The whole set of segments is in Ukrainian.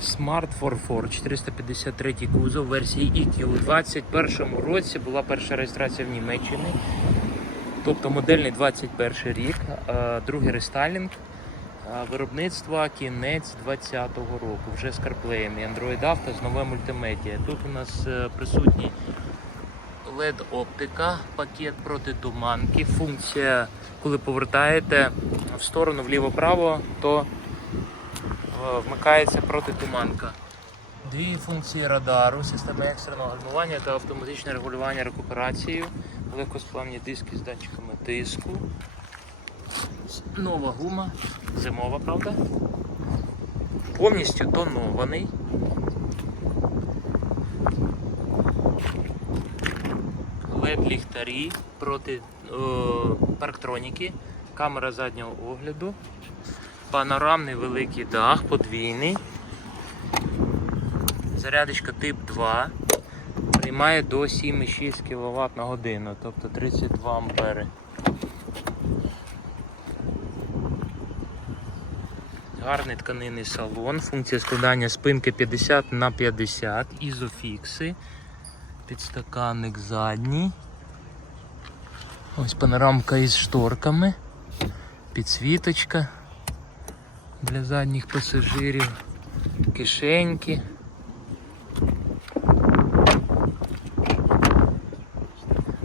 Smart 44 453 кузов версії EQ. У 2021 році була перша реєстрація в Німеччині. Тобто модельний 21 рік, е, другий рестайлінг. е, Виробництва кінець 2020 року, вже з CarPlay Android Auto з новою мультимедіа. Тут у нас е, присутній LED оптика, пакет проти туманки, функція, коли повертаєте в сторону вліво-право, то вмикається протитуманка. Дві функції радару, система екстреного гальмування та автоматичне регулювання рекуперацією, легкосплавні диски з датчиками тиску. Нова гума, зимова, правда? Повністю тонований. LED ліхтарі проти о, парктроніки, камера заднього огляду, панорамний великий дах, подвійний, зарядочка тип 2, приймає до 7,6 кВт на годину, тобто 32 ампери. Гарний тканинний салон, функція складання спинки 50 на 50, ізофікси, підстаканник задній. Ось панорамка із шторками, підсвіточка для задніх пасажирів, кишеньки.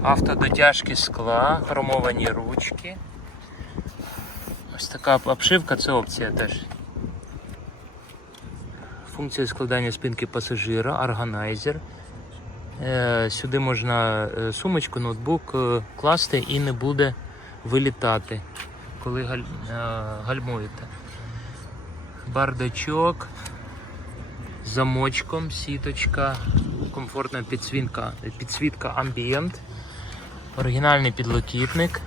Автодотяжки скла, хромовані ручки. Ось така обшивка це опція теж. Функція складання спинки пасажира, органайзер. Е, Сюди можна е, сумочку, ноутбук е, класти і не буде вилітати, коли галь- гальмуєте. Бардачок з замочком, сіточка, комфортна підсвітка, підсвітка амбієнт, оригінальний підлокітник.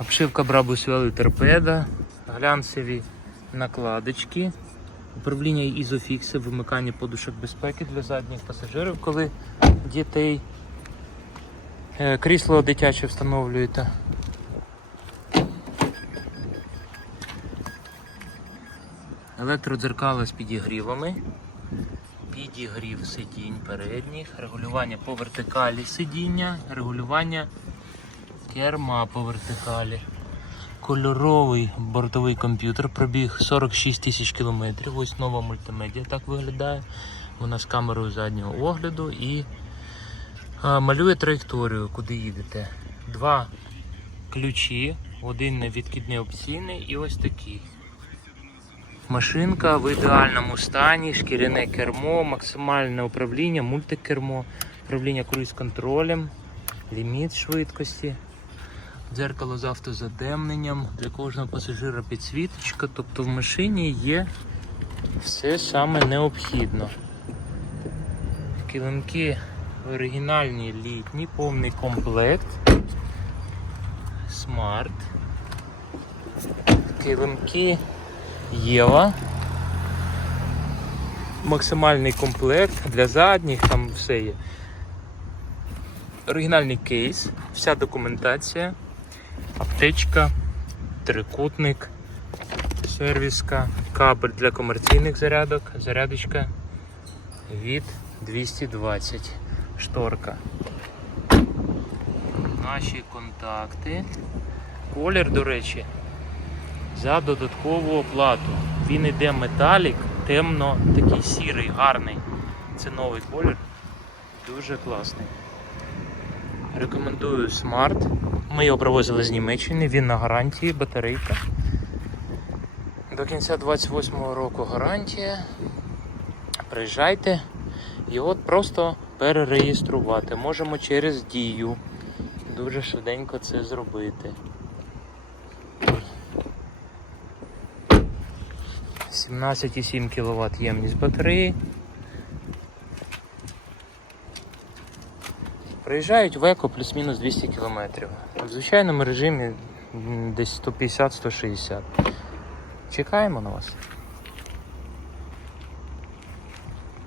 Обшивка Brabus Valley торпеда, глянцеві накладочки, управління ізофікси, вимикання подушок безпеки для задніх пасажирів, коли дітей е, крісло дитяче встановлюєте. Електродзеркала з підігрівами, підігрів сидінь передніх, регулювання по вертикалі сидіння, регулювання керма по вертикалі. Кольоровий бортовий комп'ютер, пробіг 46 тисяч кілометрів. Ось нова мультимедіа так виглядає. Вона з камерою заднього огляду і малює траєкторію, куди їдете. Два ключі, один відкидний опційний і ось такий. Машинка в ідеальному стані, шкіряне кермо, максимальне управління, мультикермо, управління круїз-контролем, ліміт швидкості. Дзеркало з автозадемненням, для кожного пасажира підсвіточка, тобто в машині є все саме необхідно. Килимки оригінальні літні, повний комплект. Смарт. Килимки Єва. Максимальний комплект для задніх, там все є. Оригінальний кейс, вся документація аптечка, трикутник, сервіска, кабель для комерційних зарядок, зарядочка від 220 шторка. Наші контакти. Колір, до речі, за додаткову оплату. Він іде металік, темно, такий сірий, гарний. Це новий колір, дуже класний. Рекомендую Smart. Ми його привозили з Німеччини, він на гарантії, батарейка. До кінця 28-го року гарантія. Приїжджайте, його просто перереєструвати. Можемо через дію. Дуже швиденько це зробити. 17,7 кВт ємність батареї. Приїжджають в еко плюс-мінус 200 км. В звичайному режимі десь 150-160. Чекаємо на вас.